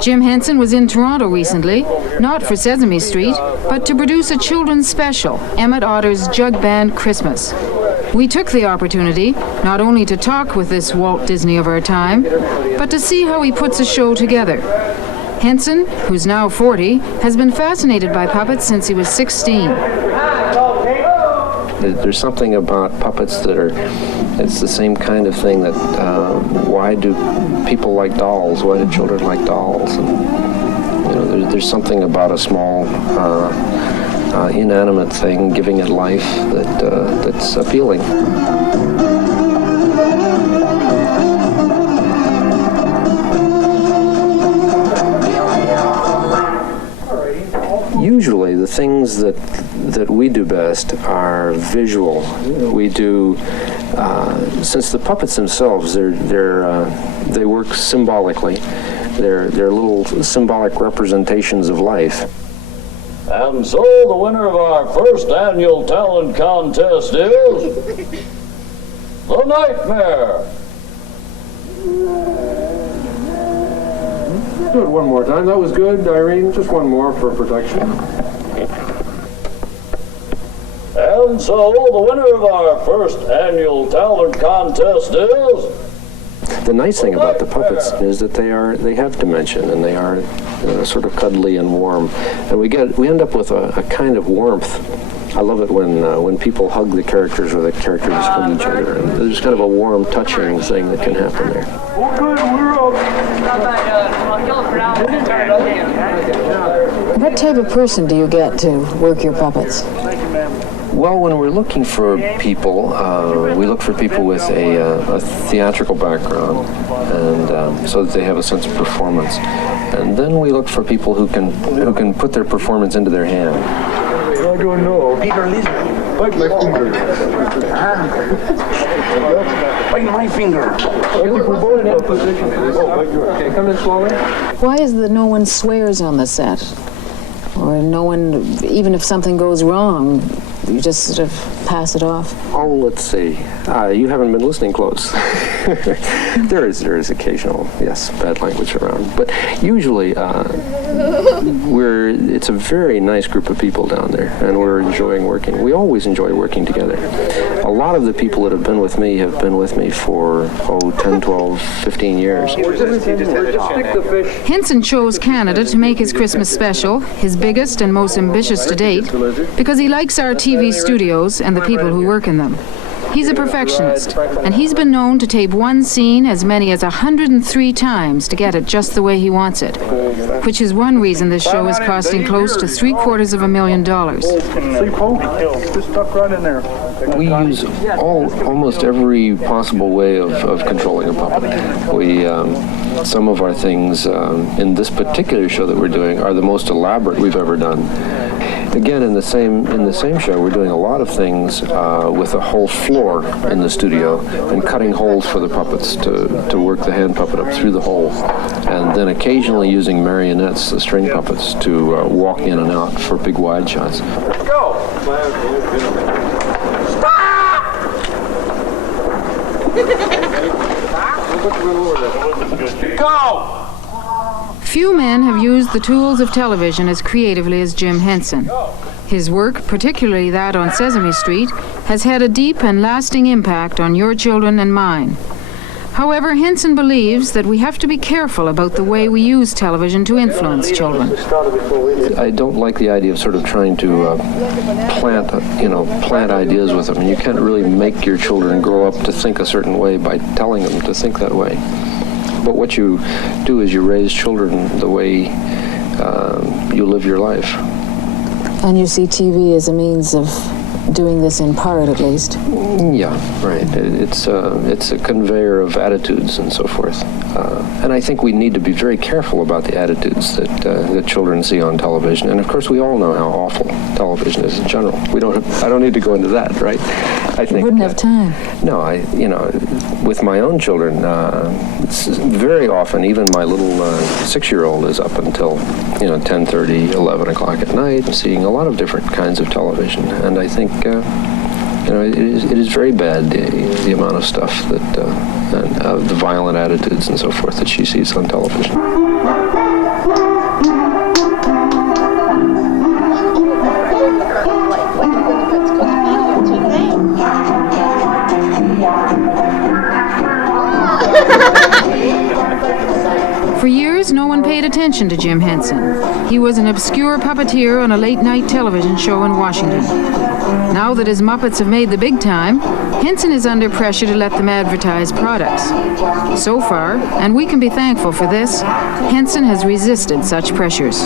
Jim Henson was in Toronto recently, not for Sesame Street, but to produce a children's special, Emmet Otter's Jug Band Christmas. We took the opportunity not only to talk with this Walt Disney of our time, but to see how he puts a show together. Henson, who's now 40, has been fascinated by puppets since he was 16. There's something about puppets that it's the same kind of thing that, why do people like dolls? Why do children like dolls? And, there's something about a small, inanimate thing, giving it life, that's appealing. Usually the things that we do best are visual. We do, since the puppets themselves, they work symbolically. They're little symbolic representations of life. And so the winner of our first annual talent contest is The Nightmare. Do it one more time. That was good, Irene. Just one more for protection. And so the winner of our first annual talent contest is... The nice thing about the puppets is that they have dimension, and they are sort of cuddly and warm, and we end up with a kind of warmth. I love it when people hug the characters or the characters hug each other, and there's kind of a warm, touching thing that can happen there. What type of person do you get to work your puppets? Well, when we're looking for people, we look for people with a theatrical background, and so that they have a sense of performance. And then we look for people who can put their performance into their hand. I don't know. Peter Lizard. Bite my finger. Bite my finger. I think we're both in that position. Okay, come in slowly. Why is it that no one swears on the set? Or no one, even if something goes wrong, you just sort of pass it off? Oh, let's see. You haven't been listening close. There is occasional, yes, bad language around. But usually, it's a very nice group of people down there, and we're enjoying working. We always enjoy working together. A lot of the people that have been with me have been with me for, 10, 12, 15 years. Henson chose Canada to make his Christmas special, his biggest and most ambitious to date, because he likes our TV studios and the people who work in them. He's a perfectionist, and he's been known to tape one scene as many as 103 times to get it just the way he wants it, which is one reason this show is costing close to $750,000. See, folks? Just stuck right in there. We use almost every possible way of controlling a puppet. Some of our things in this particular show that we're doing are the most elaborate we've ever done. Again, in the same show, we're doing a lot of things with a whole floor in the studio and cutting holes for the puppets to work the hand puppet up through the hole, and then occasionally using marionettes, the string puppets, to walk in and out for big wide shots. Let's go! Go! Few men have used the tools of television as creatively as Jim Henson. His work, particularly that on Sesame Street, has had a deep and lasting impact on your children and mine. However, Henson believes that we have to be careful about the way we use television to influence children. I don't like the idea of sort of trying to plant ideas with them. And you can't really make your children grow up to think a certain way by telling them to think that way. But what you do is you raise children the way you live your life. And you see TV as a means of doing this in part, at least. Yeah, right. It's a conveyor of attitudes and so forth. And I think we need to be very careful about the attitudes that children see on television. And of course, we all know how awful television is in general. I don't need to go into that, right? I think, you wouldn't have time. No, with my own children, it's very often, even my little 6-year-old is up until 10:30, 11 o'clock at night, seeing a lot of different kinds of television. And I think it is very bad, the amount of stuff that, the violent attitudes and so forth that she sees on television. For years, no one paid attention to Jim Henson. He was an obscure puppeteer on a late-night television show in Washington. Now that his Muppets have made the big time, Henson is under pressure to let them advertise products. So far, and we can be thankful for this, Henson has resisted such pressures.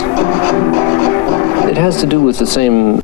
It has to do with the same